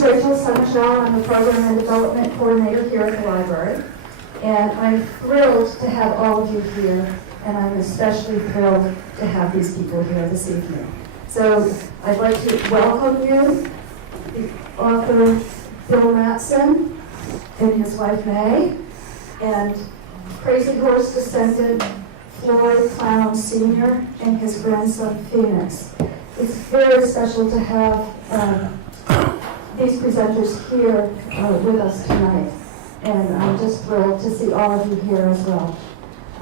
is Rachel Sunshell. I'm the Program and Development Coordinator here at the library. And I'm thrilled to have all of you here, and I'm especially thrilled to have these people here this evening. So I'd like to welcome you, the author Bill Matson and his wife May, and Crazy Horse descendant Floyd Clown Sr. and his grandson Phenix. It's very special to have these presenters here with us tonight, and I'm just thrilled to see all of you here as well.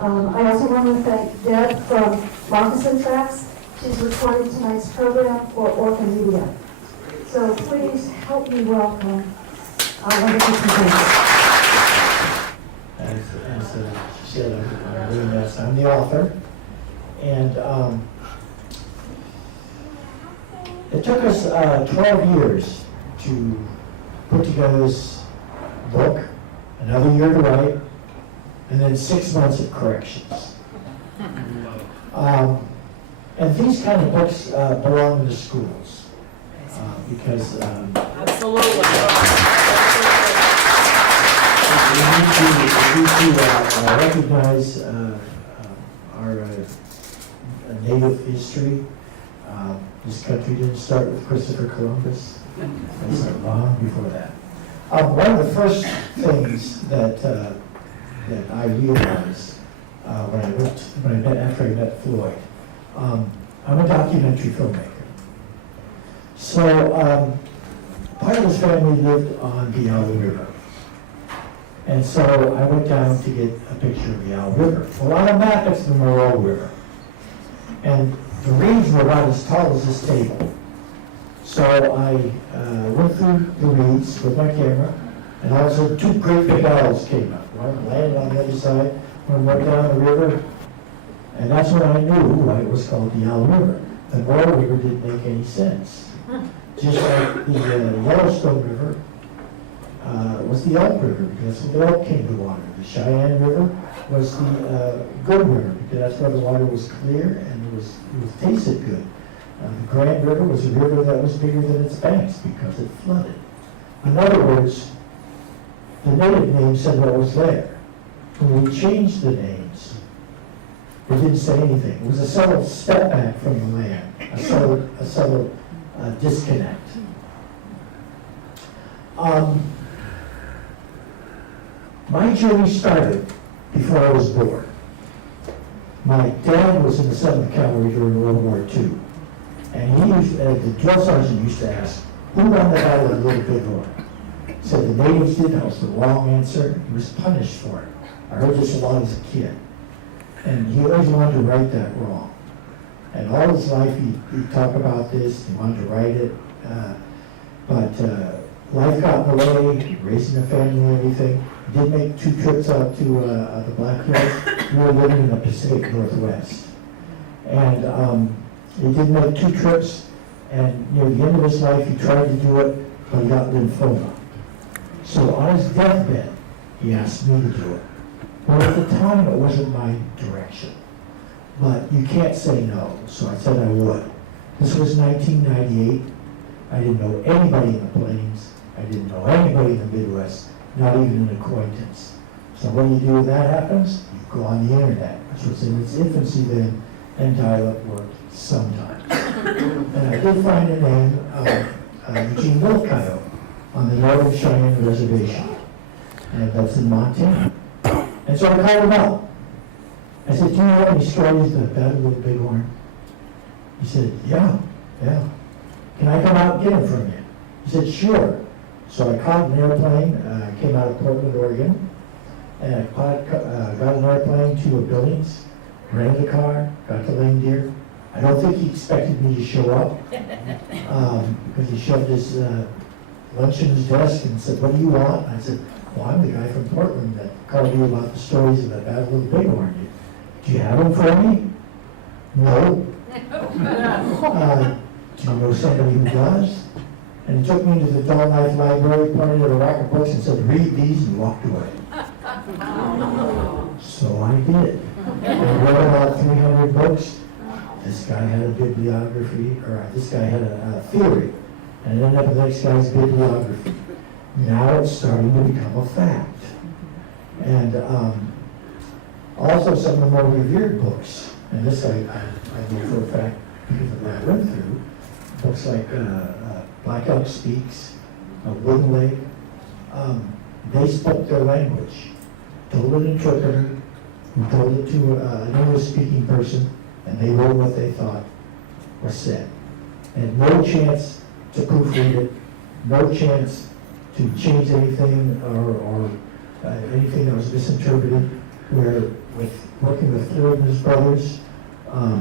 I also want to thank Deb from Moccasin Tracks. She's recording tonight's program for Orphan Media. So please help me welcome our wonderful presenters. As she said, I'm Lee Matson. I'm the author, and it took us 12 years to put together this book, another year to write, and then 6 months of corrections. And these kind of books belong in the schools because Absolutely. we need to recognize our native history. This country didn't start with Christopher Columbus. It started long before that. One of the first things that I realized after I met Floyd, I'm a documentary filmmaker. So part of his family lived on the Owl River. And so I went down to get a picture of the Owl River. Well, on a map, it's the Moreau River. And the reeds were about as tall as this table. So I went through the reeds with my camera, and all of a sudden 2 great big owls came up. One landed on the other side, one went down the river, and that's when I knew why it was called the Owl River. The Moreau River didn't make any sense. Just like the Yellowstone River was the Elk River, because the elk came to water. The Cheyenne River was the Good River, because that's where the water was clear and it tasted good. The Grand River was a river that was bigger than its banks because it flooded. In other words, the native name said what was there. When we changed the names, it didn't say anything. It was a subtle step back from the land, a subtle disconnect. My journey started before I was born. My dad was in the 7th Cavalry during World War II. And the drill sergeant used to ask, who won the Battle of Little Bighorn? He said the natives did. That was the wrong answer. He was punished for it. I heard this a lot as a kid. And he always wanted to right that wrong. And all his life he'd talk about this, he wanted to write it. But life got in the way, raising a family and everything. He did make 2 trips out to the Black Hills. We were living in the Pacific Northwest. And he did make 2 trips, and near the end of his life, he tried to do it, but he got lymphoma. So on his deathbed, he asked me to do it. Well, at the time, it wasn't my direction. But you can't say no, so I said I would. This was 1998. I didn't know anybody in the Plains. I didn't know anybody in the Midwest, not even an acquaintance. So what do you do when that happens? You go on the internet, which was in its infancy then, and dial-up worked sometimes. And I did find a name, Eugene Wolf Coyote, on the Northern Cheyenne Reservation. And that's in Montana. And so I called him up. I said, do you have any stories of the Battle of the Bighorn? He said, yeah. Can I come out and get them from you? He said, sure. So I caught an airplane, came out of Portland, Oregon, and I got an airplane to a Billings, rented a car, got to Lame Deer. I don't think he expected me to show up because he shoved his lunch in his desk and said, what do you want? And I said, well, I'm the guy from Portland that called you about the stories of the Battle of the Bighorn. Do you have them for me? No. Do you know somebody who does? And he took me into the Dull Knife Library, pointed at a rack of books and said, read these, and walked away. So I did. I read about 300 books. This guy had a bibliography, or this guy had a theory and then up the next guy's bibliography. Now it's starting to become a fact. And also some of the more revered books, and this I know for a fact because of what I went through, books like Black Elk Speaks, Wooden Leg, they spoke their language, told an interpreter, who told it to an English-speaking person, and they wrote what they thought was said. And no chance to proofread it, no chance to change anything or anything that was misinterpreted. Where working with Floyd and his brothers, there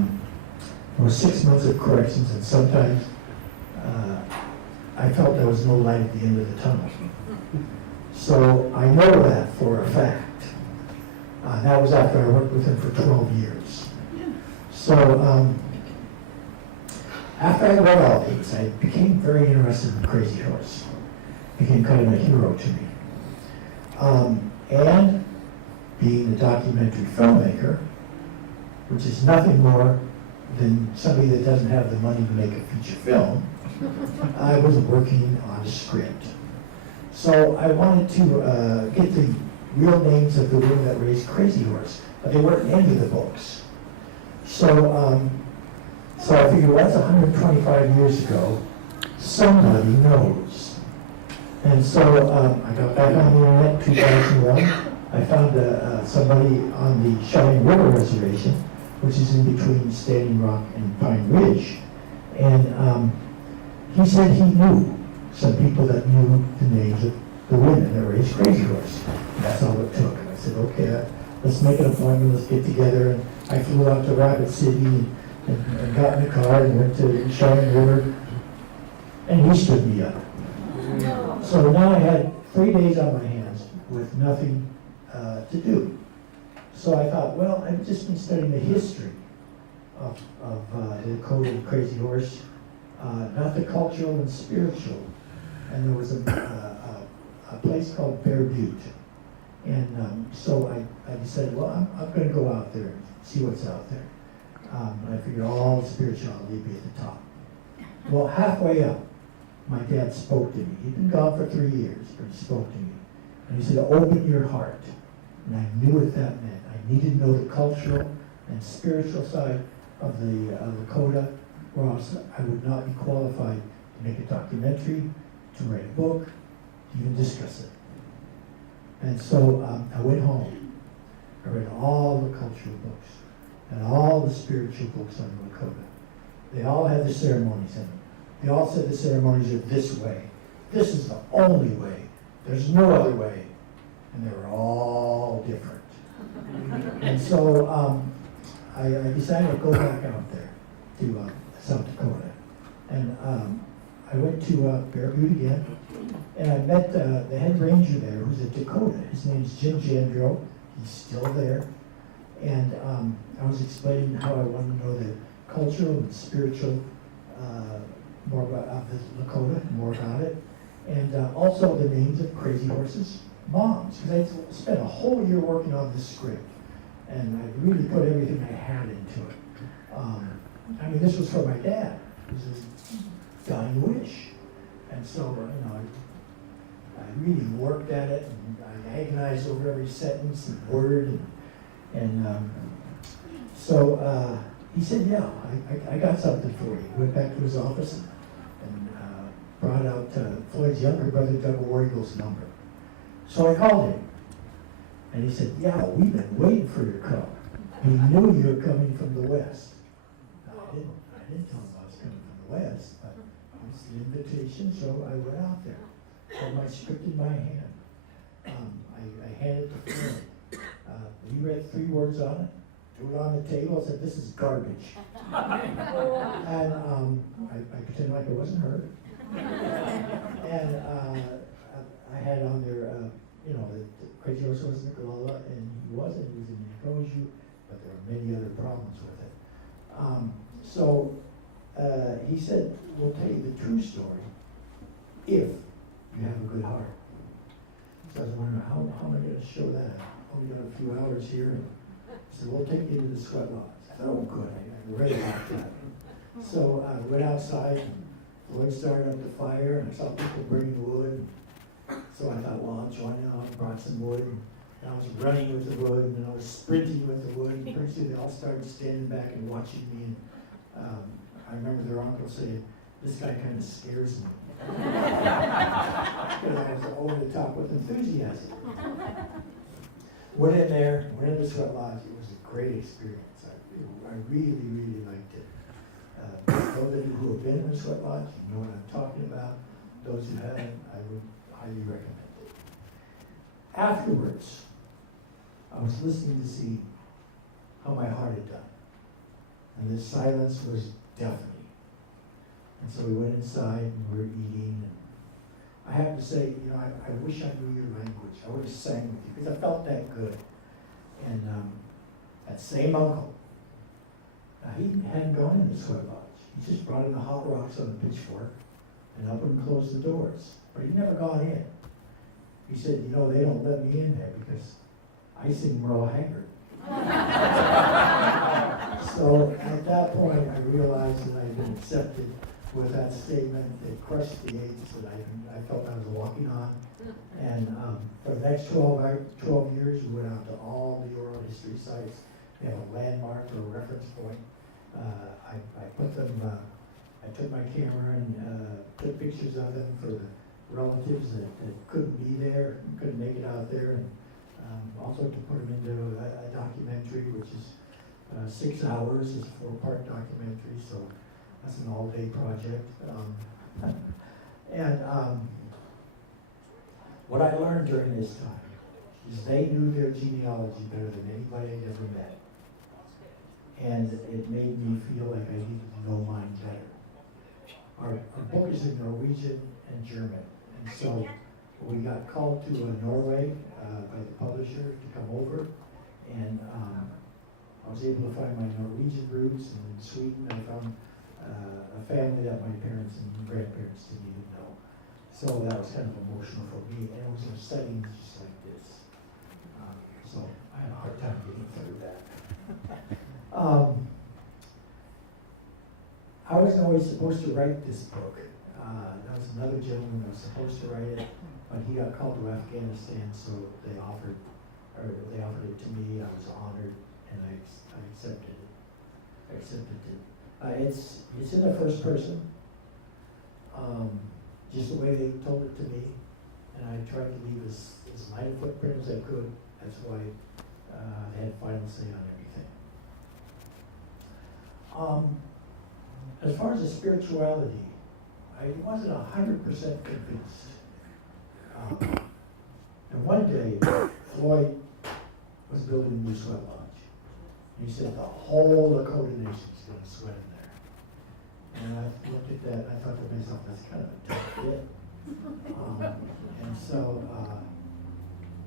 was 6 months of corrections, and sometimes I felt there was no light at the end of the tunnel. So I know that for a fact. That was after I worked with him for 12 years. So after I read all these, I became very interested in Crazy Horse. Became kind of a hero to me. And being a documentary filmmaker, which is nothing more than somebody that doesn't have the money to make a feature film, I was working on a script. So I wanted to get the real names of the women that raised Crazy Horse, but they weren't in any of the books. So, so I figured, well, that's 125 years ago. Somebody knows. And so I got back on the internet in 2001. I found somebody on the Cheyenne River Reservation, which is in between Standing Rock and Pine Ridge. And he said he knew some people that knew the names of the women that raised Crazy Horse. And that's all it took. And I said, okay, let's make an appointment, let's get together. And I flew out to Rapid City and got in the car and went to Cheyenne River. And he stood me up. So now I had 3 days on my hands with nothing to do. So I thought, well, I've just been studying the history of the Lakota and Crazy Horse, not the cultural and spiritual. And there was a place called Bear Butte. And so I decided, well, I'm going to go out there and see what's out there. I figured all the spirituality would be at the top. Well, halfway up, my dad spoke to me. He'd been gone for 3 years, but he spoke to me. And he said, open your heart. And I knew what that meant. I needed to know the cultural and spiritual side of the Lakota, or else I would not be qualified to make a documentary, to write a book, to even discuss it. And so I went home. I read all the cultural books and all the spiritual books on the Lakota. They all had the ceremonies in them. They all said the ceremonies are this way. This is the only way. There's no other way. And they were all different. And so I decided to go back out there to South Dakota. And I went to Bear Butte again. And I met the head ranger there, who's a Dakota. His name's Jim Jandro. He's still there. And I was explaining how I wanted to know the cultural and spiritual more about the Lakota, more about it. And also the names of Crazy Horse's moms, because I spent a whole year working on this script, and I really put everything I had into it. I mean, this was for my dad. It was his dying wish. And so, I really worked at it, and I agonized over every sentence and word, and so he said, yeah, I got something for you. He went back to his office and brought out Floyd's younger brother, Doug Warrigal's number. So I called him, and he said, yeah, we've been waiting for your call. We knew you were coming from the West. Now, I didn't tell him I was coming from the West, but it was the invitation, so I went out there. Had my script in my hand. I handed it to Floyd. He read 3 words on it, threw it on the table, and said, this is garbage. And I pretended like I wasn't hurt. And I had on there, the Crazy Horse was Nicola, and he wasn't. He was in Nicosia, but there were many other problems with it. So he said, we'll tell you the true story if you have a good heart. So I was wondering, how am I going to show that? I only got a few hours here. And he said, we'll take you to the sweat lodge. I thought, oh, good. I read about that. So I went outside and Floyd started up the fire, and I saw people bringing wood. So I thought, well, I'll join in. I brought some wood. And I was running with the wood, and then I was sprinting with the wood. And pretty soon they all started standing back and watching me. And I remember their uncle saying, "This guy kind of scares me." Because I was over the top with enthusiasm. Went in there, went in the sweat lodge. It was a great experience. I really, really liked it. Those of you who have been in the sweat lodge, you know what I'm talking about. Those who haven't, I would highly recommend it. Afterwards, I was listening to see how my heart had done. And the silence was deafening. And so we went inside and we were eating. And I have to say, you know, I wish I knew your language. I would have sang with you because I felt that good. And that same uncle, now he hadn't gone in the sweat lodge. He just brought in the hot rocks on the pitchfork and up and closed the doors. But he'd never gone in. He said, you know, they don't let me in there because I sing Merle Haggard. So at that point, I realized that I had been accepted with that statement. It crushed the edge that I felt I was walking on. And for the next 12 years, we went out to all the oral history sites. They have a landmark or a reference point. I took my camera and took pictures of them for the relatives that couldn't be there, couldn't make it out there, and also to put them into a documentary, which is 6 hours. It's a 4-part documentary, so that's an all-day project. What I learned during this time is they knew their genealogy better than anybody I'd ever met. And it made me feel like I needed to know mine better. Our book is in Norwegian and German. And so we got called to Norway by the publisher to come over. And I was able to find my Norwegian roots. And in Sweden, I found a family that my parents and grandparents didn't even know. So that was kind of emotional for me. And it was in settings just like this. So I had a hard time getting through that. I wasn't always supposed to write this book. There was another gentleman that was supposed to write it, but he got called to Afghanistan, so they offered it to me. I was honored, and I accepted it. It's in the first person, just the way they told it to me, and I tried to leave as light a footprint as I could. That's why they had final say on everything. As far as the spirituality, I wasn't 100% convinced. And one day, Floyd was building a new sweat lodge. And he said the whole Lakota nation is going to sweat in there. And I looked at that and I thought to myself, that's kind of a tough fit. And so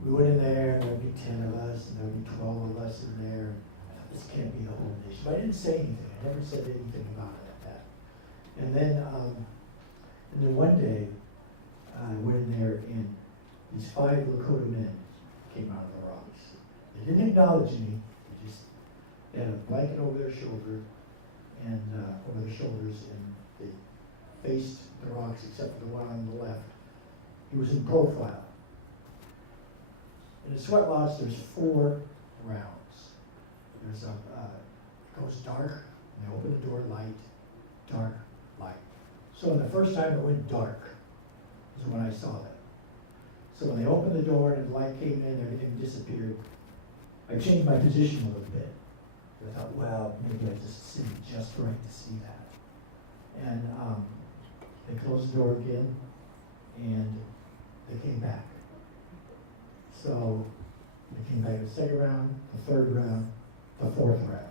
we went in there, and there would be 10 of us, and there would be 12 of us in there. I thought, this can't be the whole nation. But I didn't say anything. I never said anything about it at that. And then one day, I went in there, and these 5 Lakota men came out of the rocks. They didn't acknowledge me. They had a blanket over their shoulder, and over their shoulders, and they faced the rocks except for the one on the left. He was in profile. In the sweat lodge, there's 4 rounds. There's it goes dark, and they open the door, light, dark, light. So the first time it went dark is when I saw that. So when they opened the door and the light came in, everything disappeared. I changed my position a little bit. I thought, well, maybe I just sitting just right to see that. And they closed the door again, and they came back. So they came back the second round, the third round, the fourth round.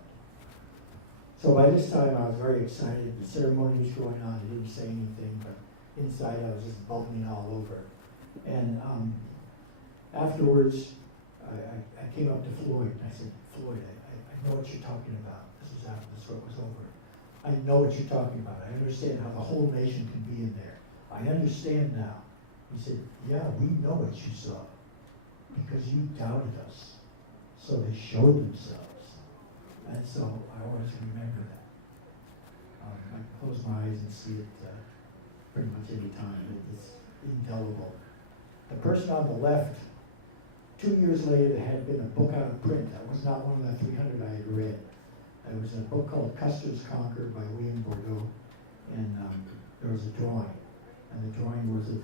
So by this time, I was very excited. The ceremony was going on. I didn't say anything, but inside, I was just bubbling all over. And afterwards, I came up to Floyd, and I said, Floyd, I know what you're talking about. This was after the stroke was over. I know what you're talking about. I understand how the whole nation can be in there. I understand now. He said, yeah, we know what you saw because you doubted us. So they showed themselves. And so I always remember that. I close my eyes and see it pretty much any time. It's indelible. The person on the left, 2 years later, there had been a book out of print. That was not one of the 300 I had read. It was a book called Custer's Conquer by William Bordeaux, and there was a drawing, and the drawing was of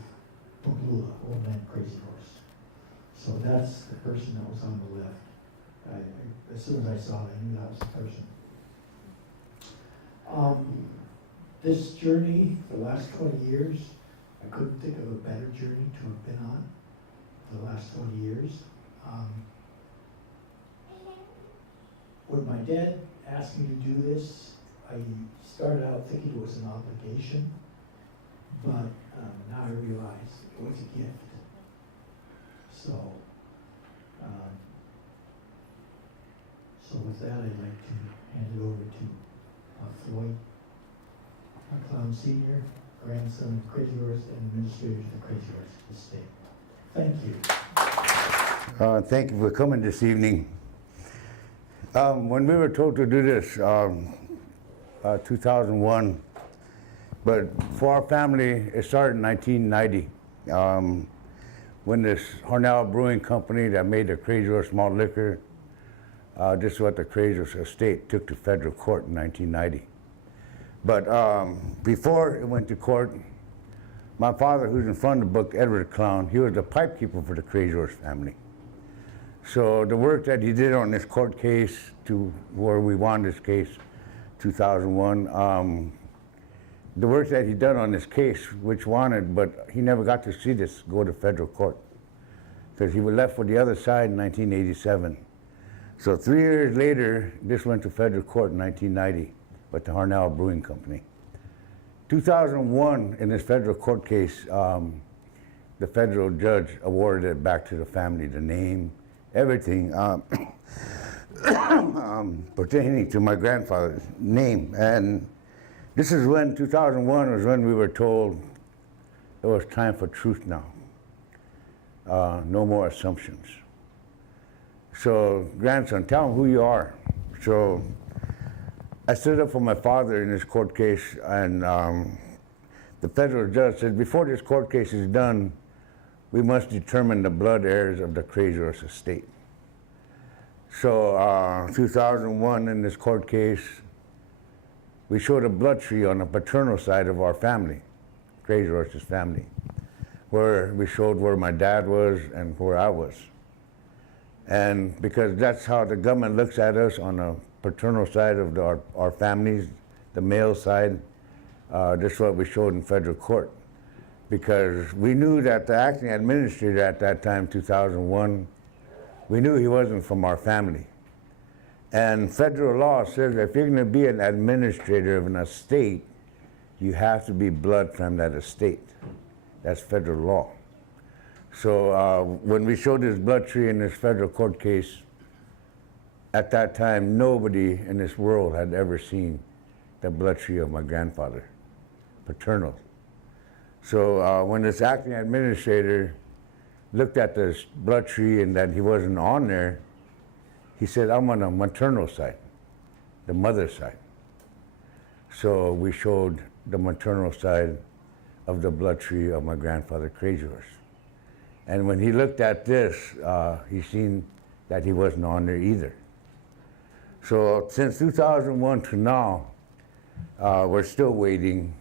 Oglula, Old Man Crazy Horse. So that's the person that was on the left. As soon as I saw it, I knew that was the person. This journey, the last 20 years, I couldn't think of a better journey to have been on for the last 20 years. When my dad asked me to do this, I started out thinking it was an obligation, but now I realize it was a gift. So, so with that, I'd like to hand it over to Floyd Clown Sr., grandson of Crazy Horse and administrator of the Crazy Horse estate. Thank you. Thank you for coming this evening. When we were told to do this, 2001, but for our family, it started in 1990, when this Hornell Brewing Company that made the Crazy Horse malt liquor, this is what the Crazy Horse estate took to federal court in 1990. But before it went to court, my father, who's in front of the book, Edward Clown, he was the pipe keeper for the Crazy Horse family. So the work that he did on this court case to where we won this case, 2001, the work that he done on this case, which wanted, but he never got to see this go to federal court because he was left for the other side in 1987. So 3 years later, this went to federal court in 1990 with the Hornell Brewing Company. 2001, in this federal court case, the federal judge awarded it back to the family, the name, everything pertaining to my grandfather's name. And this is when, 2001 was when we were told it was time for truth now. No more assumptions. So, grandson, tell him who you are. So, I stood up for my father in this court case, and the federal judge said, before this court case is done, we must determine the blood heirs of the Crazy Horse estate. So, 2001 in this court case, we showed a blood tree on the paternal side of our family, Crazy Horse's family, where we showed where my dad was and where I was. And because that's how the government looks at us on the paternal side of our families, the male side, this is what we showed in federal court. Because we knew that the acting administrator at that time, 2001, we knew he wasn't from our family. And federal law says that if you're going to be an administrator of an estate, you have to be blood from that estate. That's federal law. So when we showed this blood tree in this federal court case, at that time, nobody in this world had ever seen the blood tree of my grandfather, paternal. So when this acting administrator looked at this blood tree and that he wasn't on there, he said, I'm on the maternal side, the mother side. So we showed the maternal side of the blood tree of my grandfather, Crazy Horse. And when he looked at this, he seen that he wasn't on there either. So since 2001 to now, we're still waiting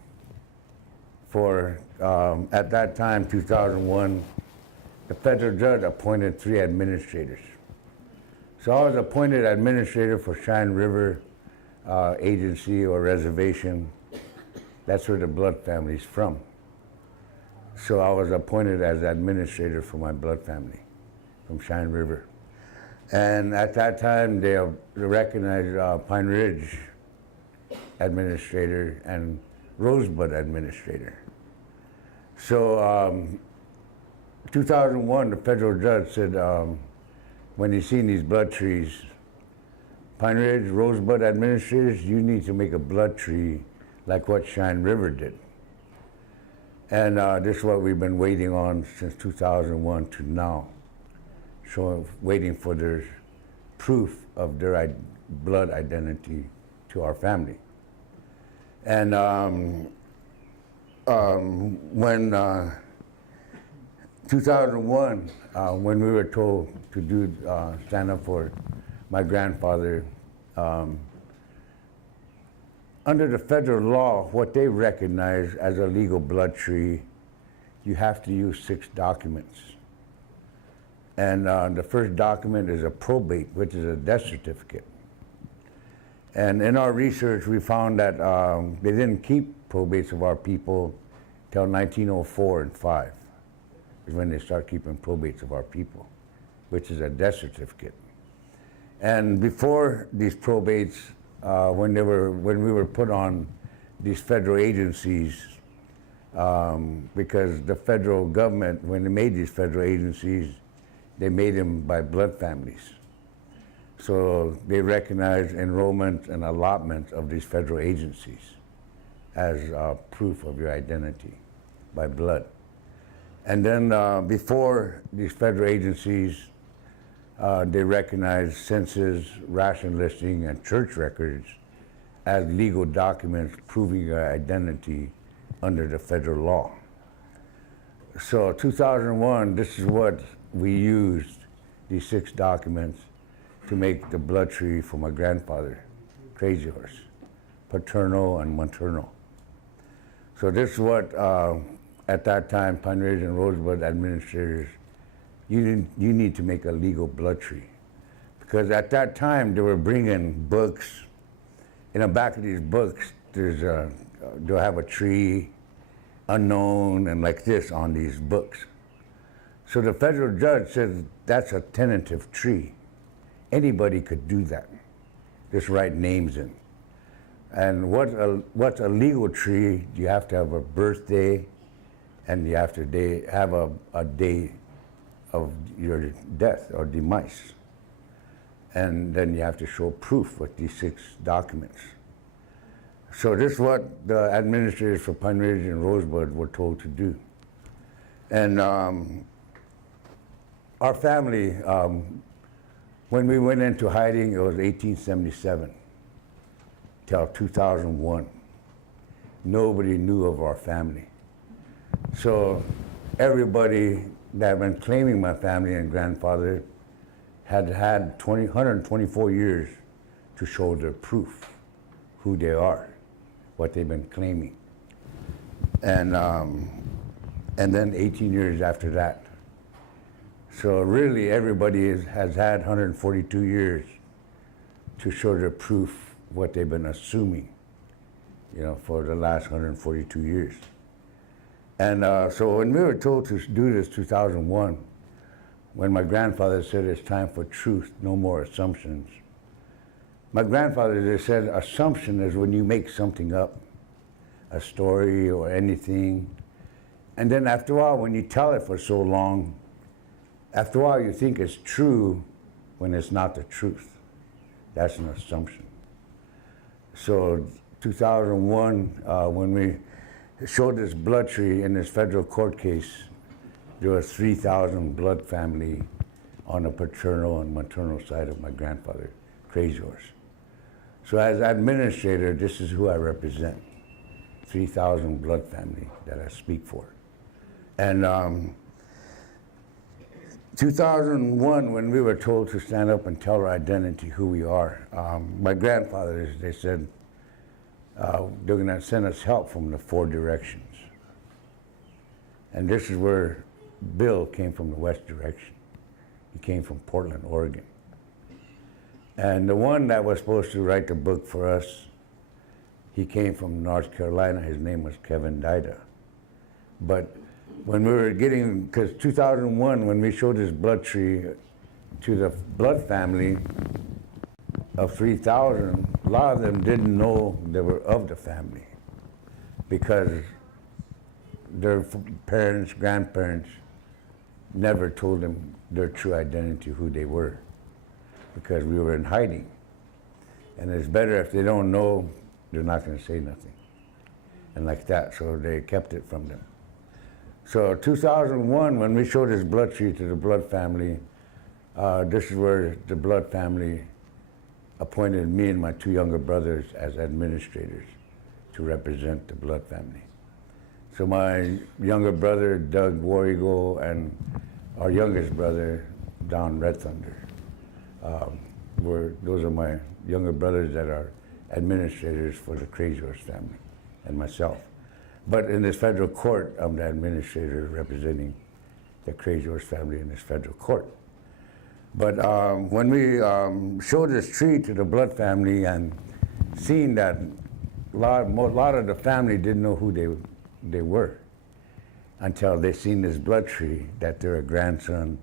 for, at that time, 2001, the federal judge appointed 3 administrators. So I was appointed administrator for Cheyenne River Agency or Reservation. That's where the blood family's from. So I was appointed as administrator for my blood family from Cheyenne River. And at that time, they recognized Pine Ridge administrator and Rosebud administrator. So 2001, the federal judge said, when he seen these blood trees, Pine Ridge, Rosebud administrators, you need to make a blood tree like what Cheyenne River did. And this is what we've been waiting on since 2001 to now, waiting for their proof of their blood identity to our family. And when 2001, when we were told to do stand up for my grandfather, under the federal law, what they recognize as a legal blood tree, you have to use 6 documents. And the first document is a probate, which is a death certificate. And in our research, we found that they didn't keep probates of our people till 1904 and 5 is when they start keeping probates of our people, which is a death certificate. And before these probates, when we were put on these federal agencies, because the federal government, when they made these federal agencies, they made them by blood families. So they recognize enrollment and allotment of these federal agencies as proof of your identity by blood. And then before these federal agencies, they recognize census, ration listing, and church records as legal documents proving your identity under the federal law. So 2001, this is what we used, these 6 documents, to make the blood tree for my grandfather, Crazy Horse, paternal and maternal. So this is what, at that time, Pine Ridge and Rosebud administrators, you need to make a legal blood tree. Because at that time, they were bringing books. In the back of these books, they'll have a tree, unknown, and like this on these books. So the federal judge said that's a tentative tree. Anybody could do that, just write names in. And what's a legal tree? You have to have a birthday, and you have to have a day of your death or demise. And then you have to show proof with these 6 documents. So this is what the administrators for Pine Ridge and Rosebud were told to do. And our family, when we went into hiding, it was 1877 till 2001. Nobody knew of our family. So everybody that had been claiming my family and grandfather had 124 years to show their proof, who they are, what they've been claiming. And then 18 years after that. So really everybody has had 142 years to show their proof what they've been assuming, for the last 142 years. And so when we were told to do this 2001, when my grandfather said it's time for truth, no more assumptions. My grandfather just said assumption is when you make something up, a story or anything, and then after a while, when you tell it for so long, after a while you think it's true when it's not the truth. That's an assumption. So 2001, when we showed this blood tree in this federal court case, there was 3,000 blood family on the paternal and maternal side of my grandfather, Crazy Horse. So as administrator, this is who I represent, 3,000 blood family that I speak for. And 2001, when we were told to stand up and tell our identity, who we are, my grandfathers, they said they're gonna send us help from the 4 directions. And this is where Bill came from, the west direction. He came from Portland, Oregon. And the one that was supposed to write the book for us, he came from North Carolina. His name was Kevin Dida. But when we were getting, because 2001, when we showed this blood tree to the blood family of 3,000, a lot of them didn't know they were of the family because their parents, grandparents never told them their true identity, who they were, because we were in hiding. And it's better if they don't know, they're not going to say nothing. And like that, so they kept it from them. So 2001, when we showed this blood tree to the blood family, this is where the blood family appointed me and my 2 younger brothers as administrators to represent the blood family. So my younger brother, Doug War Eagle, and our youngest brother, Don Red Thunder, those are my younger brothers that are administrators for the Crazy Horse family and myself. But in this federal court, I'm the administrator representing the Crazy Horse family in this federal court. But when we showed this tree to the Blood family and seeing that a lot of the family didn't know who they were until they seen this blood tree, that they're a grandson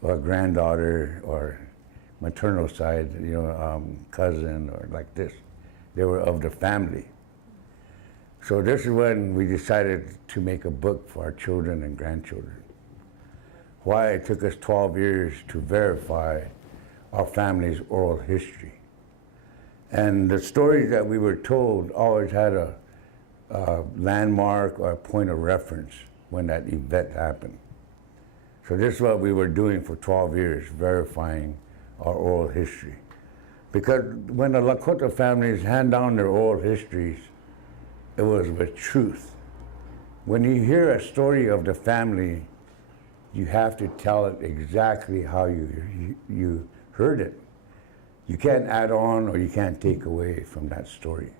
or a granddaughter or maternal side, cousin or like this. They were of the family. So this is when we decided to make a book for our children and grandchildren. Why it took us 12 years to verify our family's oral history. And the stories that we were told always had a landmark or a point of reference when that event happened. So this is what we were doing for 12 years, verifying our oral history. Because when the Lakota families hand down their oral histories, it was with truth. When you hear a story of the family, you have to tell it exactly how you heard it. You can't add on or you can't take away from that story.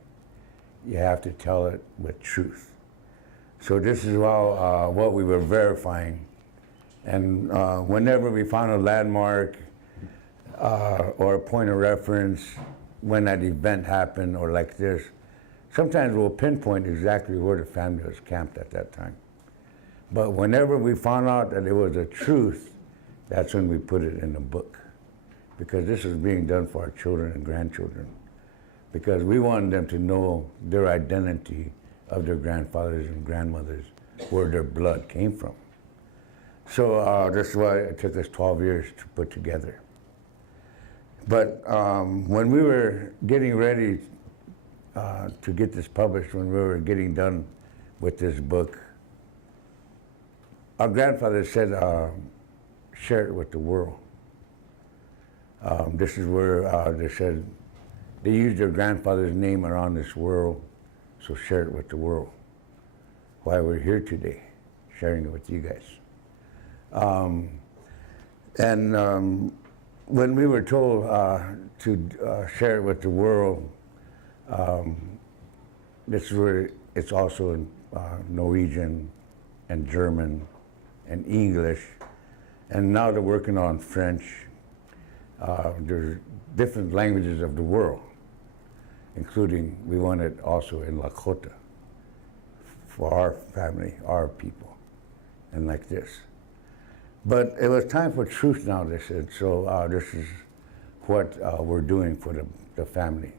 You have to tell it with truth. So this is what we were verifying. And whenever we found a landmark or a point of reference when that event happened or like this, sometimes we'll pinpoint exactly where the family was camped at that time. But whenever we found out that it was a truth, that's when we put it in the book. Because this is being done for our children and grandchildren. Because we wanted them to know their identity of their grandfathers and grandmothers, where their blood came from. So this is why it took us 12 years to put together. But when we were getting ready to get this published, when we were getting done with this book, our grandfather said, share it with the world. This is where they said, they used their grandfather's name around this world, so share it with the world. Why we're here today, sharing it with you guys. When we were told to share it with the world, this is where it's also in Norwegian and German and English, and now they're working on French. There's different languages of the world, including we want it also in Lakota for our family, our people, and like this. But it was time for truth now, they said, so this is what we're doing for the family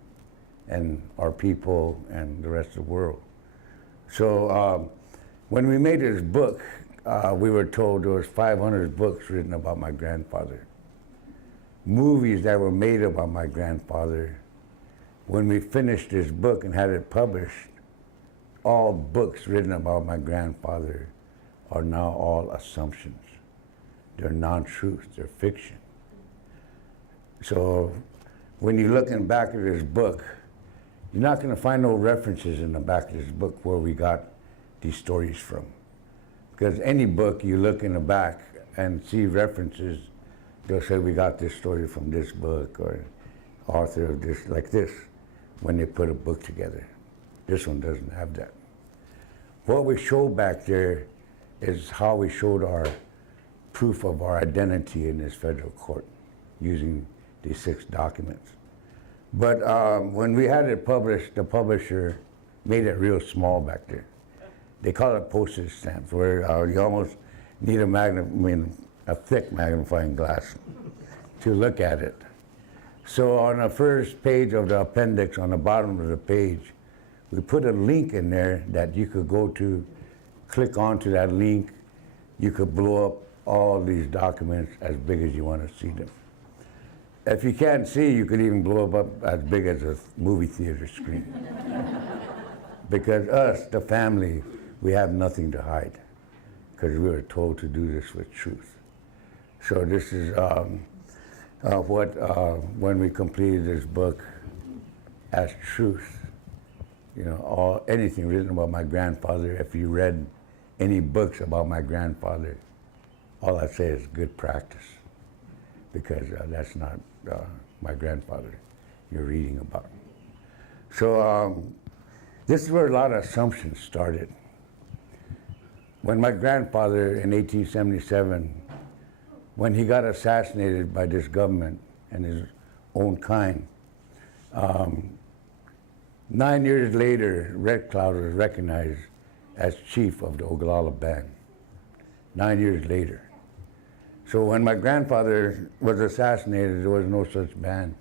and our people and the rest of the world. So when we made this book, we were told there was 500 books written about my grandfather. Movies that were made about my grandfather. When we finished this book and had it published, all books written about my grandfather are now all assumptions. They're non-truths, they're fiction. So when you're looking back at this book, you're not going to find no references in the back of this book where we got these stories from. Because any book you look in the back and see references, they'll say we got this story from this book or author of this, like this, when they put a book together. This one doesn't have that. What we show back there is how we showed our proof of our identity in this federal court using these 6 documents. But when we had it published, the publisher made it real small back there. They call it postage stamps, where you almost need a thick magnifying glass to look at it. So on the first page of the appendix, on the bottom of the page, we put a link in there that you could go to, click onto that link. You could blow up all these documents as big as you want to see them. If you can't see, you could even blow them up as big as a movie theater screen. Because us, the family, we have nothing to hide, because we were told to do this with truth. So this is when we completed this book as truth, you know, anything written about my grandfather. If you read any books about my grandfather, all I say is good practice, because that's not my grandfather you're reading about. So this is where a lot of assumptions started. When my grandfather in 1877, when he got assassinated by this government and his own kind, 9 years later, Red Cloud was recognized as chief of the Oglala band. 9 years later. So when my grandfather was assassinated, there was no such band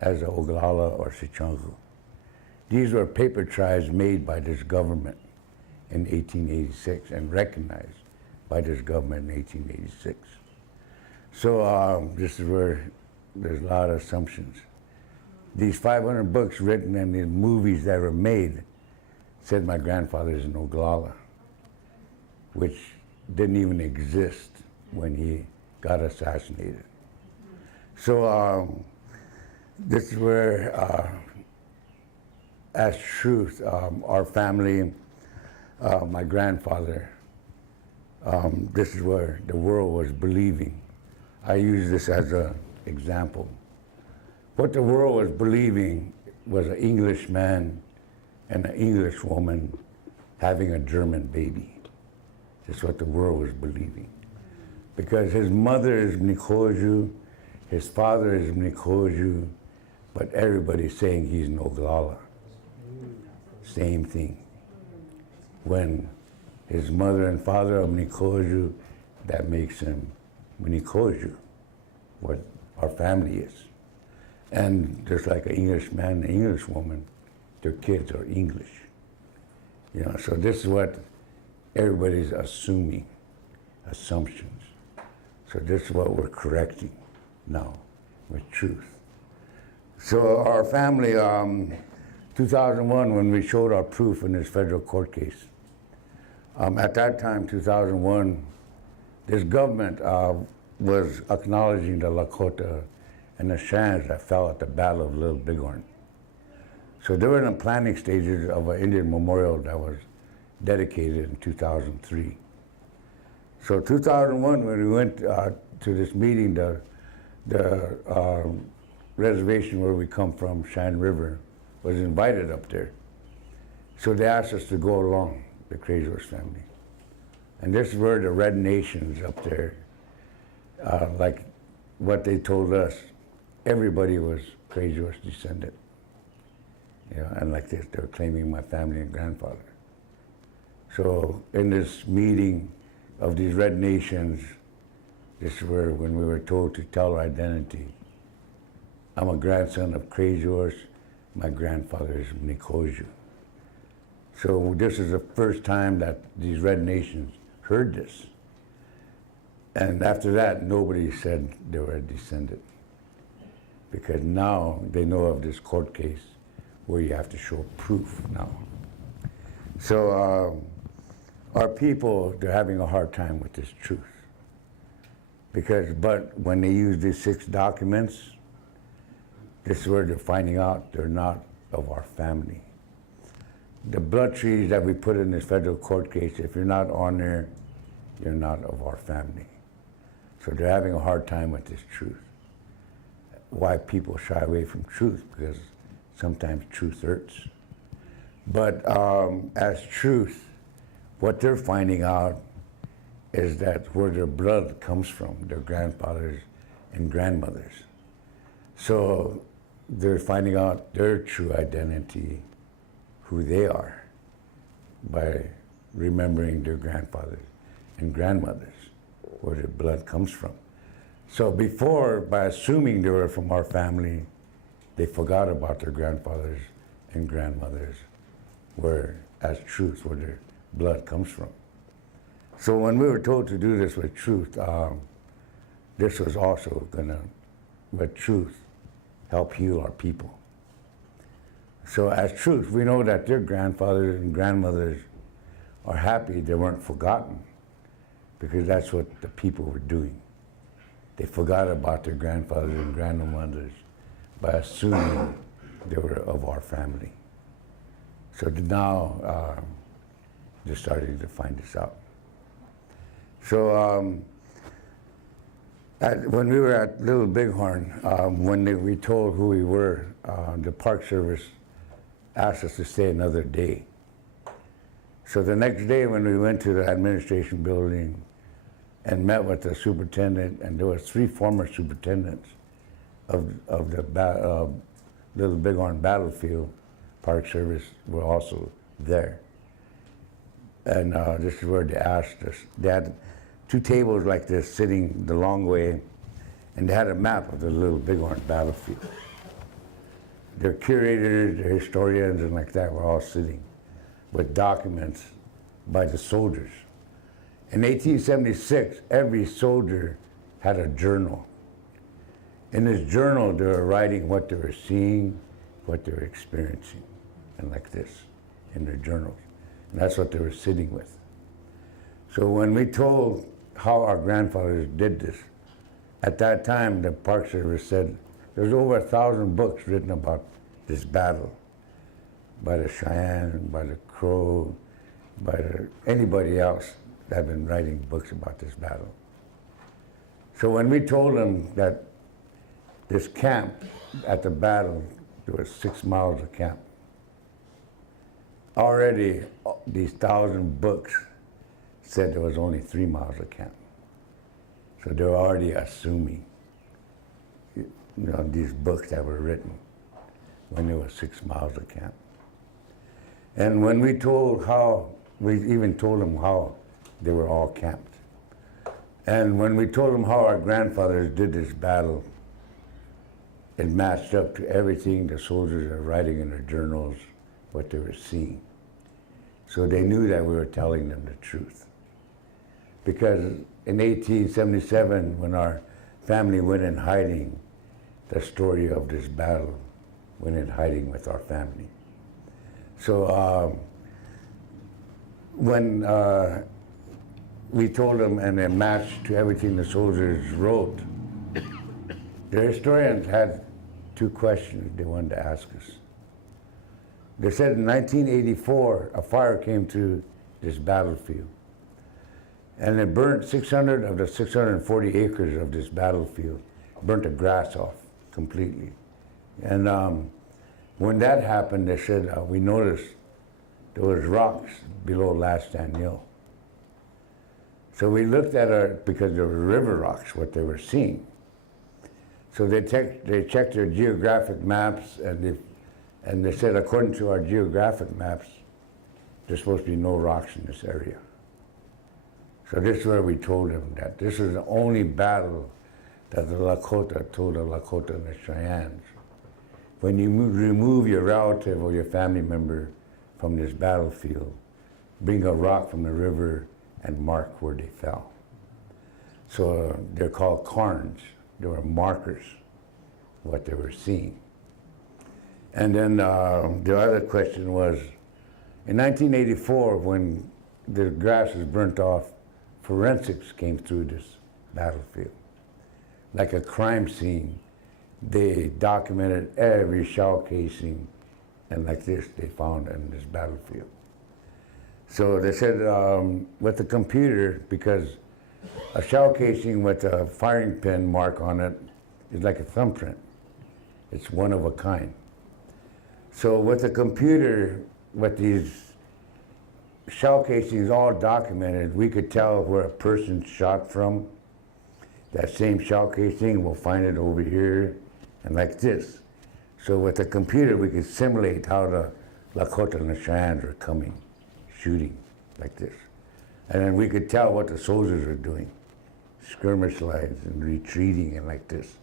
as the Oglala or Sichungu. These were paper tribes made by this government in 1886 and recognized by this government in 1886. So this is where there's a lot of assumptions. These 500 books written and the movies that were made said my grandfather is an Oglala, which didn't even exist when he got assassinated. So this is where, as truth, our family, my grandfather, this is where the world was believing. I use this as an example. What the world was believing was an English man and an English woman having a German baby. That's what the world was believing. Because his mother is Mnikoju, his father is Mnikoju, but everybody's saying he's an Oglala. Same thing. When his mother and father are Mnikoju, that makes him Mnikoju, what our family is. And just like an English man and an English woman, their kids are English. You know, so this is what everybody's assuming, assumptions. So this is what we're correcting now with truth. So our family, 2001, when we showed our proof in this federal court case, at that time, 2001, this government was acknowledging the Lakota and the Shands that fell at the Battle of Little Bighorn. So they were in the planning stages of an Indian memorial that was dedicated in 2003. So 2001, when we went to this meeting, the reservation where we come from, Shan River, was invited up there. So they asked us to go along, the Crazy Horse family. And this is where the Red Nations up there, like what they told us, everybody was Crazy Horse descendant. You know, and like this, they were claiming my family and grandfather. So in this meeting of these Red Nations, this is where, when we were told to tell our identity, I'm a grandson of Crazy Horse, my grandfather is Mnikoju. So this is the first time that these Red Nations heard this. And after that, nobody said they were a descendant, because now they know of this court case where you have to show proof now. So our people, they're having a hard time with this truth. But when they use these 6 documents, this is where they're finding out they're not of our family. The blood trees that we put in this federal court case, if you're not on there, you're not of our family. So they're having a hard time with this truth. Why people shy away from truth, because sometimes truth hurts. But as truth, what they're finding out is that where their blood comes from, their grandfathers and grandmothers. So they're finding out their true identity, who they are, by remembering their grandfathers and grandmothers, where their blood comes from. So before, by assuming they were from our family, they forgot about their grandfathers and grandmothers, where, as truth, where their blood comes from. So when we were told to do this with truth, this was also gonna, with truth, help heal our people. So as truth, we know that their grandfathers and grandmothers are happy they weren't forgotten, because that's what the people were doing. They forgot about their grandfathers and grandmothers by assuming they were of our family. So now they're starting to find this out. So when we were at Little Bighorn, when we told who we were, the Park Service asked us to stay another day. So the next day when we went to the administration building and met with the superintendent, and there were 3 former superintendents of the Little Bighorn battlefield, Park Service were also there. And this is where they asked us. They had 2 tables like this sitting the long way, and they had a map of the Little Bighorn battlefield. Their curators, their historians, and like that were all sitting with documents by the soldiers. In 1876, every soldier had a journal. In this journal, they were writing what they were seeing, what they were experiencing, and like this, in their journals. And that's what they were sitting with. So when we told how our grandfathers did this, at that time, the Park Service said there's over 1,000 books written about this battle by the Cheyenne, by the Crow, by anybody else that had been writing books about this battle. So when we told them that this camp at the battle, there was 6 miles of camp, already these 1,000 books said there was only 3 miles of camp. So they were already assuming, these books that were written when there was 6 miles of camp. And when we even told them how they were all camped. And when we told them how our grandfathers did this battle, it matched up to everything the soldiers are writing in their journals, what they were seeing. So they knew that we were telling them the truth. Because in 1877, when our family went in hiding, the story of this battle went in hiding with our family. So when we told them, and it matched to everything the soldiers wrote, the historians had 2 questions they wanted to ask us. They said in 1984, a fire came through this battlefield, and it burnt 600 of the 640 acres of this battlefield, burnt the grass off completely. And when that happened, they said, we noticed there was rocks below Last Stand Hill. So we looked at it because there were river rocks, what they were seeing. So they checked their geographic maps, and they said, according to our geographic maps, there's supposed to be no rocks in this area. So this is where we told them that this is the only battle that the Lakota told the Lakota and the Cheyennes. When you remove your relative or your family member from this battlefield, bring a rock from the river and mark where they fell. So they're called cairns. They were markers, what they were seeing. And then the other question was, in 1984, when the grass was burnt off, forensics came through this battlefield. Like a crime scene, they documented every shell casing, and like this, they found in this battlefield. So they said with the computer, because a shell casing with a firing pin mark on it is like a thumbprint. It's one of a kind. So with the computer, with these shell casings all documented, we could tell where a person shot from. That same shell casing, we'll find it over here, and like this. So with the computer, we could simulate how the Lakota and the Cheyennes are coming, shooting, like this. And then we could tell what the soldiers are doing, skirmish lines and retreating and like this,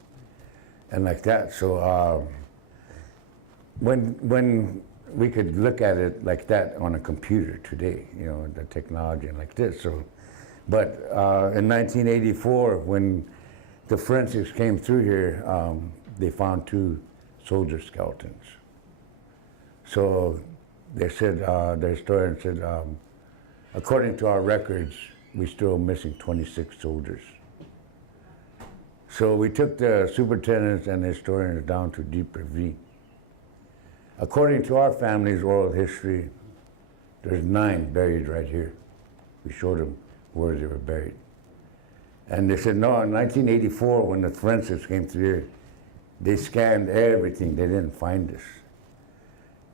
and like that. So when we could look at it like that on a computer today, the technology and like this. So, but in 1984, when the forensics came through here, they found 2 soldier skeletons. So they said, the historian said, according to our records, we're still missing 26 soldiers. So we took the superintendents and the historians down to Deep Ravine. According to our family's oral history, there's 9 buried right here. We showed them where they were buried. And they said, no, in 1984, when the forensics came through here, they scanned everything, they didn't find us.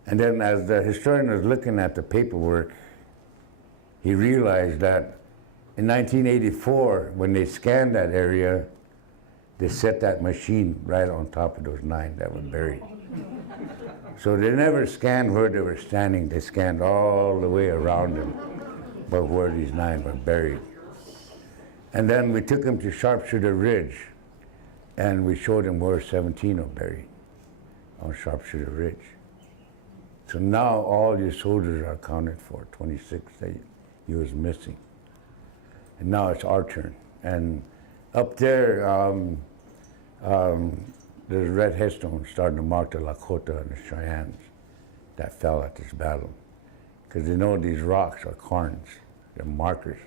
And then as the historian was looking at the paperwork, he realized that in 1984, when they scanned that area, they set that machine right on top of those 9 that were buried. So they never scanned where they were standing, they scanned all the way around them, but where these 9 were buried. And then we took them to Sharpshooter Ridge, and we showed them where 17 are buried, on Sharpshooter Ridge. So now all your soldiers are accounted for, 26 that you was missing. And now it's our turn. And up there, there's a red headstone starting to mark the Lakota and the Cheyennes that fell at this battle. Because they know these rocks are cairns, they're markers.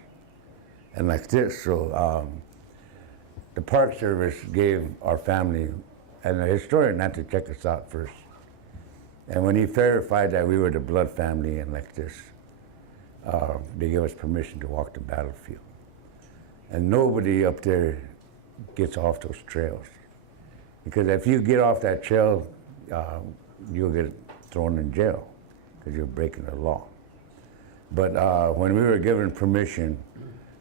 And like this, so the Park Service gave our family, and the historian had to check us out first. And when he verified that we were the blood family and like this, they gave us permission to walk the battlefield. And nobody up there gets off those trails. Because if you get off that trail, you'll get thrown in jail because you're breaking the law. But when we were given permission,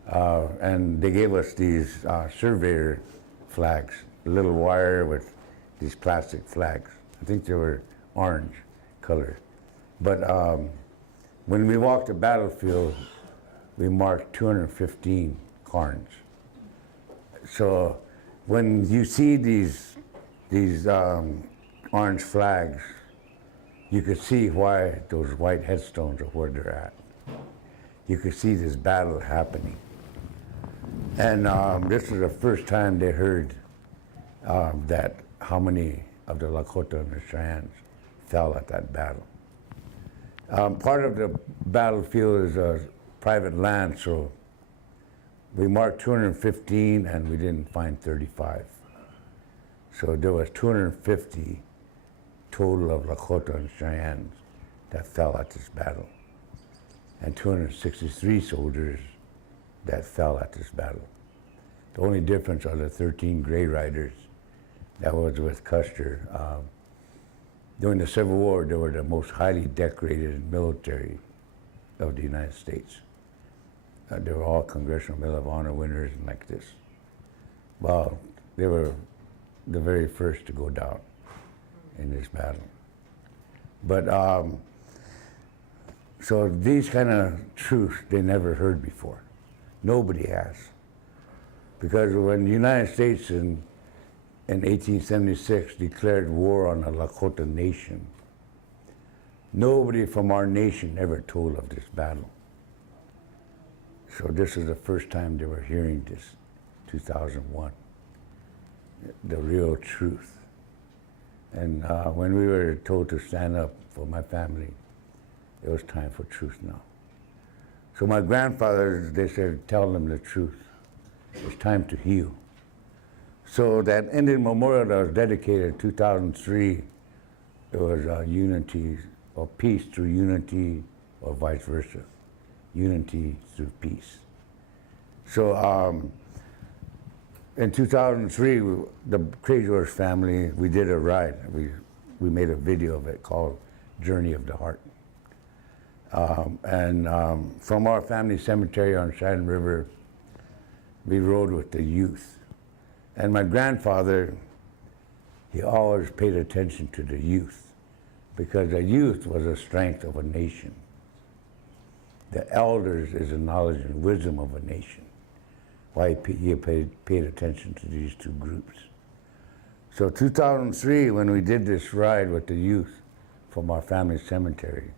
and they gave us these surveyor flags, a little wire with these plastic flags. I think they were orange color. But when we walked the battlefield, we marked 215 cairns. So when you see these orange flags, you could see why those white headstones are where they're at. You could see this battle happening. And this was the first time they heard that how many of the Lakota and the Cheyennes fell at that battle. Part of the battlefield is private land, so we marked 215 and we didn't find 35. So there was 250 total of Lakota and Cheyennes that fell at this battle, and 263 soldiers that fell at this battle. The only difference are the 13 Gray Riders that was with Custer. During the Civil War, they were the most highly decorated military of the United States. They were all Congressional Medal of Honor winners and like this. Well, they were the very first to go down in this battle. But so these kind of truths they never heard before. Nobody has. Because when the United States in 1876 declared war on the Lakota nation, nobody from our nation ever told of this battle. So this is the first time they were hearing this, 2001, the real truth. And when we were told to stand up for my family, it was time for truth now. So my grandfather, they said, tell them the truth. It's time to heal. So that Indian memorial that was dedicated in 2003, it was unity or peace through unity or vice versa. Unity through peace. So in 2003, the Crazy Horse family, we did a ride. We made a video of it called Journey of the Heart. From our family cemetery on Cheyenne River, we rode with the youth. And my grandfather, he always paid attention to the youth because the youth was the strength of a nation. The elders is the knowledge and wisdom of a nation. Why he paid attention to these two groups. So 2003, when we did this ride with the youth from our family cemetery,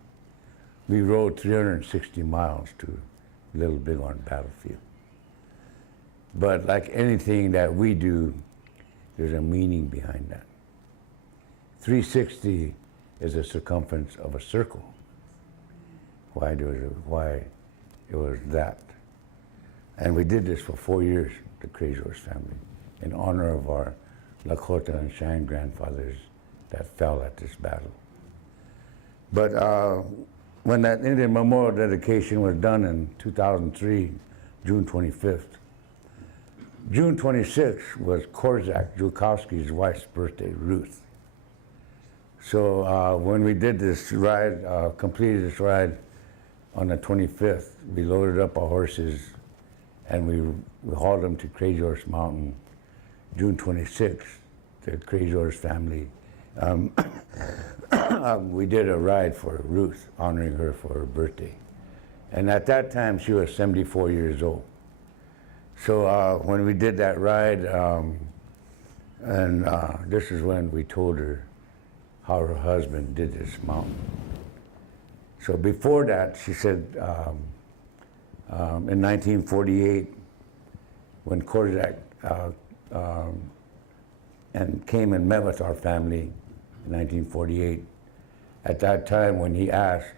we rode 360 miles to Little Bighorn battlefield. But like anything that we do, there's a meaning behind that. 360 is the circumference of a circle. Why it was that. And we did this for 4 years, the Crazy Horse family, in honor of our Lakota and Cheyenne grandfathers that fell at this battle. But when that Indian Memorial dedication was done in 2003, June 25th, June 26th was Korzak Julkowski's wife's birthday, Ruth. So when we did this ride, completed this ride on the 25th, we loaded up our horses and we hauled them to Crazy Horse Mountain, June 26th, the Crazy Horse family. We did a ride for Ruth, honoring her for her birthday. And at that time, she was 74 years old. So when we did that ride, this is when we told her how her husband did this mountain. So before that, she said, in 1948, when Korzak and came and met with our family in 1948, at that time when he asked,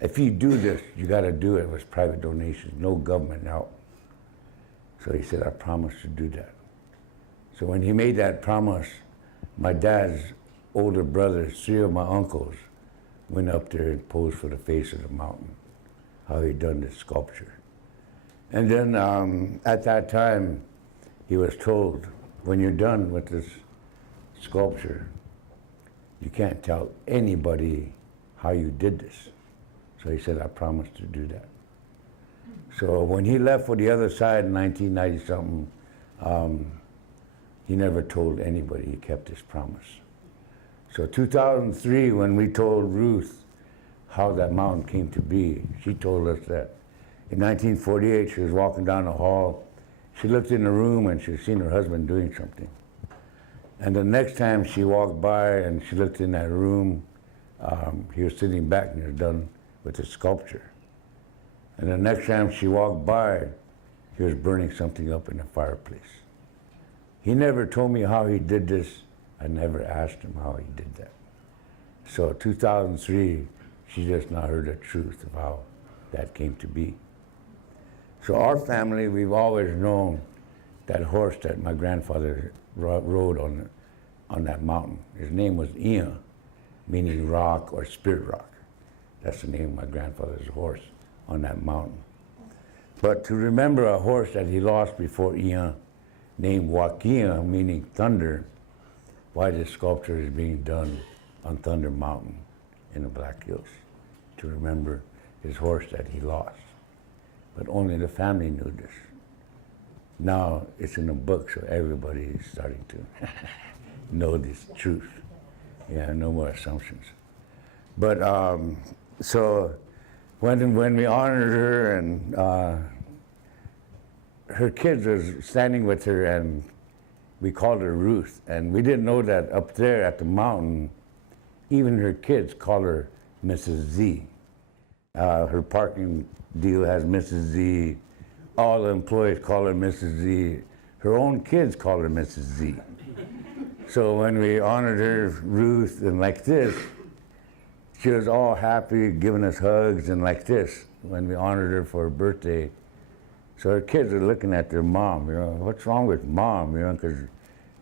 if you do this, you got to do it with private donations, no government help. So he said, I promise to do that. So when he made that promise, my dad's older brothers, 3 of my uncles, went up there and posed for the face of the mountain, how he'd done this sculpture. And then at that time, he was told, when you're done with this sculpture, you can't tell anybody how you did this. So he said, I promise to do that. So when he left for the other side in 1990-something, he never told anybody. He kept his promise. So 2003, when we told Ruth how that mountain came to be, she told us that in 1948, she was walking down the hall. She looked in the room and she had seen her husband doing something. And the next time she walked by and she looked in that room, he was sitting back and he was done with the sculpture. And the next time she walked by, he was burning something up in the fireplace. He never told me how he did this. I never asked him how he did that. So 2003, she just now heard the truth of how that came to be. So our family, we've always known that horse that my grandfather rode on that mountain. His name was Ian, meaning rock or spirit rock. That's the name of my grandfather's horse on that mountain. But to remember a horse that he lost before Ian, named Joaquin, meaning thunder, why this sculpture is being done on Thunder Mountain in the Black Hills, to remember his horse that he lost. But only the family knew this. Now it's in the book, so everybody is starting to know this truth. Yeah, no more assumptions. But so when we honored her and her kids was standing with her and we called her Ruth, and we didn't know that up there at the mountain, even her kids call her Mrs. Z. Her parking deal has Mrs. Z. All the employees call her Mrs. Z. Her own kids call her Mrs. Z. So when we honored her, Ruth, and like this, she was all happy, giving us hugs and like this when we honored her for her birthday. So her kids are looking at their mom, you know, what's wrong with mom, you know, because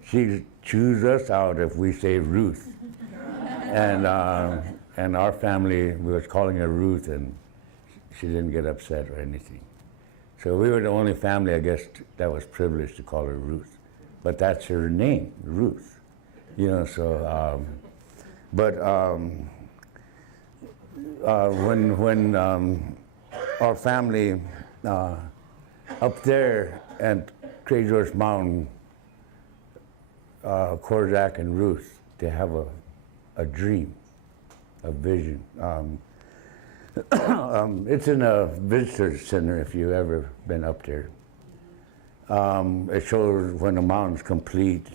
she chews us out if we say Ruth. And our family, we was calling her Ruth, and she didn't get upset or anything. So we were the only family, I guess, that was privileged to call her Ruth. But that's her name, Ruth. You know, so, when our family up there at Crazy Horse Mountain, Korzak and Ruth, they have a dream, a vision. It's in a visitor center if you've ever been up there. It shows when the mountain's complete,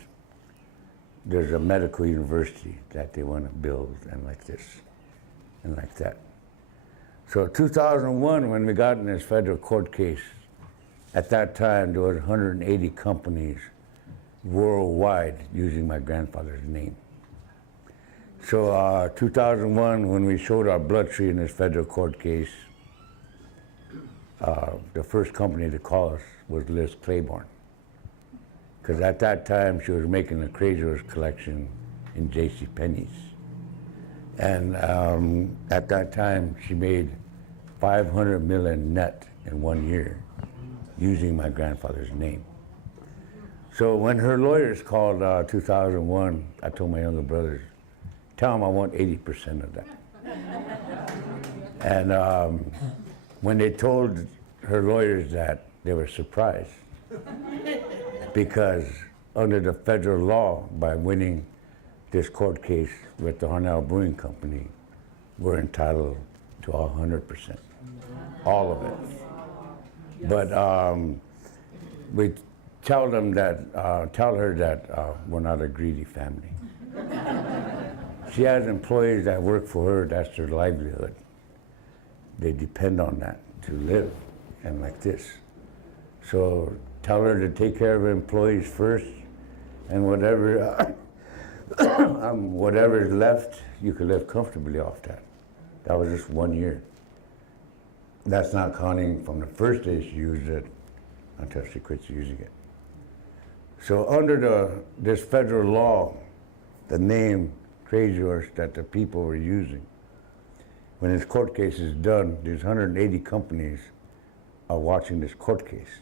there's a medical university that they want to build, and like this, and like that. So 2001, when we got in this federal court case, at that time there was 180 companies worldwide using my grandfather's name. So 2001, when we showed our blood tree in this federal court case, the first company to call us was Liz Claiborne. Because at that time, she was making a Crazy Horse collection in JCPenney's. And at that time, she made 500 million net in 1 year using my grandfather's name. So when her lawyers called 2001, I told my younger brothers, tell them I want 80% of that. And when they told her lawyers that, they were surprised. Because under the federal law, by winning this court case with the Hornell Brewing Company, we're entitled to 100%, all of it. But we tell them that, tell her that we're not a greedy family. She has employees that work for her, that's their livelihood. They depend on that to live, and like this. So tell her to take care of her employees first, and whatever whatever is left, you can live comfortably off that. That was just 1 year. That's not counting from the first day she used it until she quits using it. So under this federal law, the name Crazy Horse that the people were using, when this court case is done, there's 180 companies are watching this court case.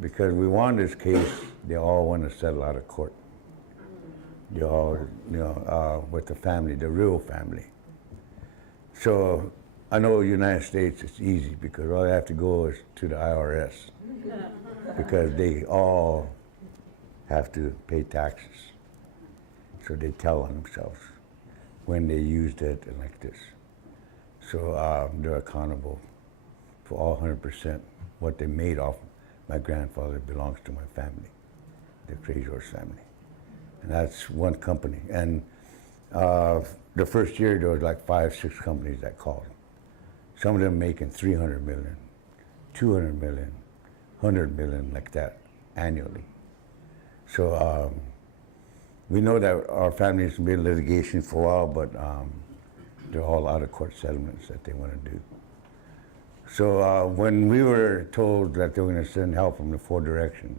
Because we won this case, they all want to settle out of court. They all, with the family, the real family. So I know United States, it's easy because all I have to go is to the IRS because they all have to pay taxes. So they tell on themselves when they used it and like this. So they're accountable for all 100%. What they made off my grandfather belongs to my family, the Crazy Horse family. And that's one company. And the first year there was like 5, 6 companies that called. Some of them making 300 million, 200 million, 100 million like that annually. So we know that our family's been in litigation for a while, but they're all out of court settlements that they want to do. So when we were told that they were going to send help from the 4 directions,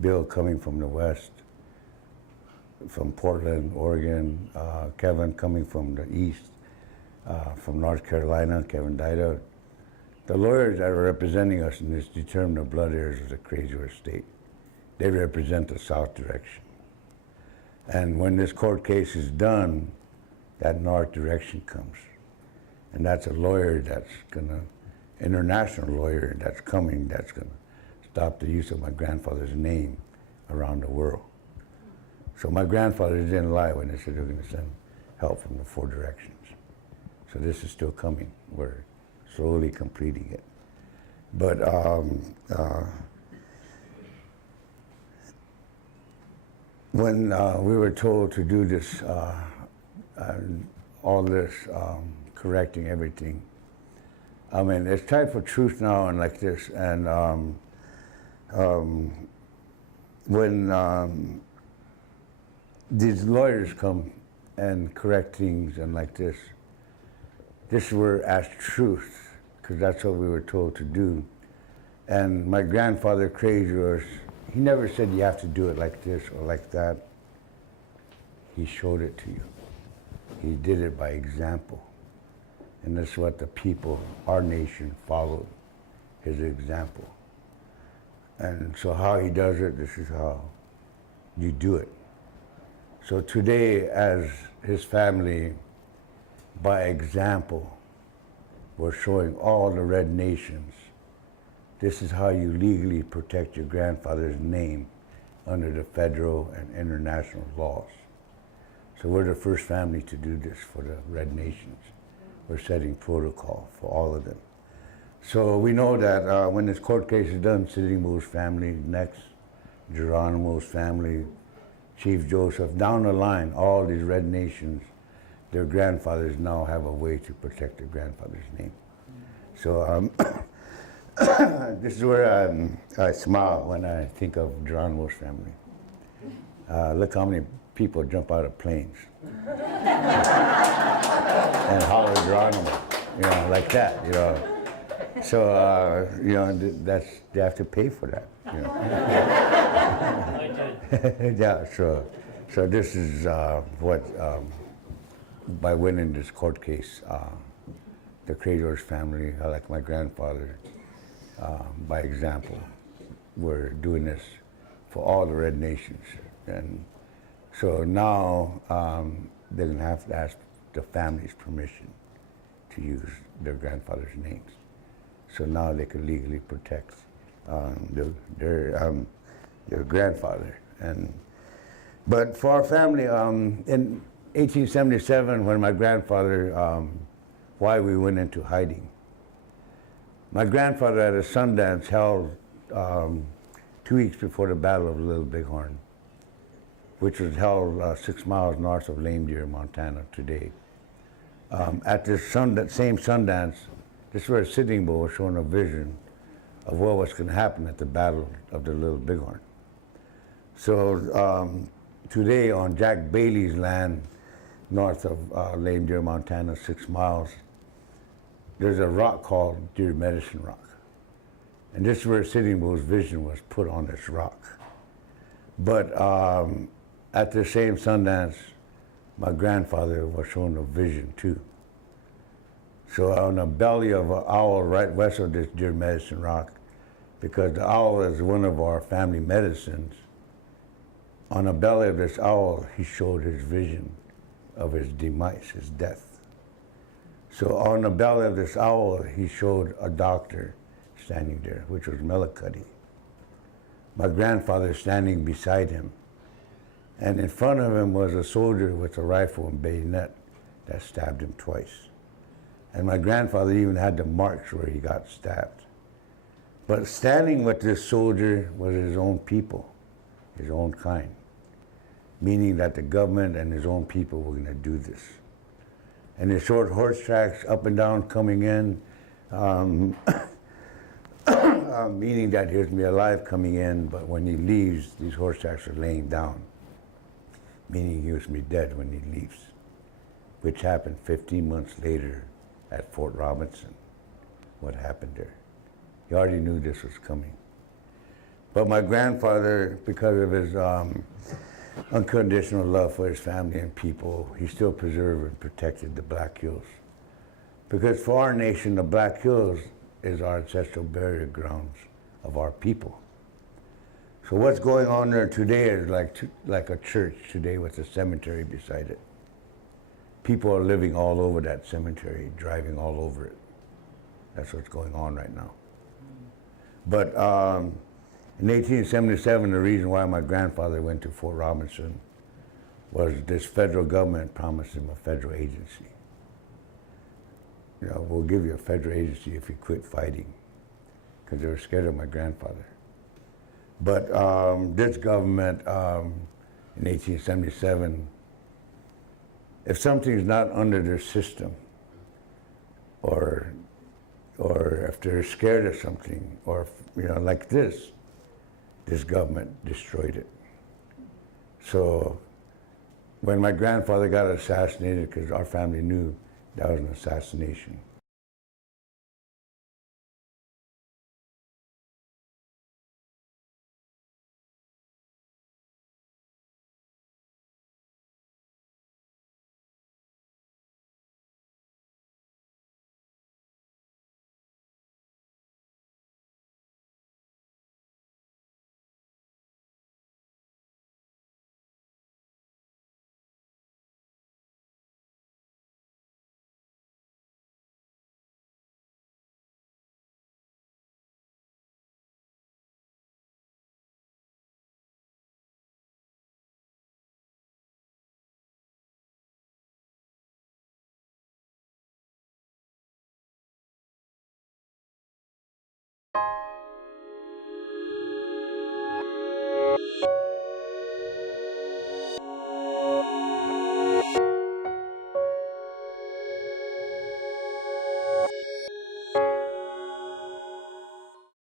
Bill coming from the west, from Portland, Oregon, Kevin coming from the east, from North Carolina, Kevin died out. The lawyers that are representing us in this determined the blood heirs of the Crazy Horse state. They represent the south direction. And when this court case is done, that north direction comes. And that's a lawyer that's gonna, international lawyer that's coming, that's gonna stop the use of my grandfather's name around the world. So my grandfather didn't lie when they said they're gonna send help from the 4 directions. So this is still coming. We're slowly completing it. But when we were told to do this, all this correcting everything, I mean, it's time for truth now and like this. And when these lawyers come and correct things and like this were as truth, because that's what we were told to do. And my grandfather, Crazy Horse, he never said you have to do it like this or like that. He showed it to you. He did it by example. And that's what the people, our nation, followed, his example. And so how he does it, this is how you do it. So today, as his family, by example, we're showing all the red nations, this is how you legally protect your grandfather's name under the federal and international laws. So we're the first family to do this for the red nations. We're setting protocol for all of them. So we know that when this court case is done, Sitting Bull's family next, Geronimo's family, Chief Joseph, down the line, all these red nations, their grandfathers now have a way to protect their grandfather's name. So this is where I smile when I think of Geronimo's family. Look how many people jump out of planes and holler Geronimo, like that, So, that's, they have to pay for that, Yeah, so this is what by winning this court case. The Crazy family, like my grandfather, by example, were doing this for all the red nations. And so now they're going to have to ask the family's permission to use their grandfather's names. So now they can legally protect their grandfather. But for our family, in 1877, when my grandfather, why we went into hiding. My grandfather had a Sundance held 2 weeks before the Battle of Little Bighorn, which was held 6 miles north of Lame Deer, Montana today. At this same Sundance, this is where Sitting Bull was showing a vision of what was going to happen at the Battle of the Little Bighorn. So today on Jack Bailey's land, north of Lame Deer, Montana, 6 miles, there's a rock called Deer Medicine Rock. And this is where Sitting Bull's vision was put on this rock. But at the same Sundance, my grandfather was shown a vision too. So on the belly of an owl right west of this Deer Medicine Rock, because the owl is one of our family medicines, on the belly of this owl, he showed his vision of his demise, his death. So on the belly of this owl, he showed a doctor standing there, which was Mellicuddy. My grandfather standing beside him. And in front of him was a soldier with a rifle and bayonet that stabbed him twice. And my grandfather even had the marks where he got stabbed. But standing with this soldier was his own people, his own kind, meaning that the government and his own people were going to do this. And the short horse tracks up and down coming in, meaning that he's going to be alive coming in, but when he leaves, these horse tracks are laying down, meaning he was going to be dead when he leaves, which happened 15 months later at Fort Robinson. What happened there? He already knew this was coming. But my grandfather, because of his unconditional love for his family and people, he still preserved and protected the Black Hills. Because for our nation, the Black Hills is our ancestral burial grounds of our people. So what's going on there today is like a church today with a cemetery beside it. People are living all over that cemetery, driving all over it. That's what's going on right now. But in 1877, the reason why my grandfather went to Fort Robinson was this federal government promised him a federal agency. You know, we'll give you a federal agency if you quit fighting, because they were scared of my grandfather. But this government in 1877, if something's not under their system, or if they're scared of something, or like this government destroyed it. So when my grandfather got assassinated, because our family knew that was an assassination,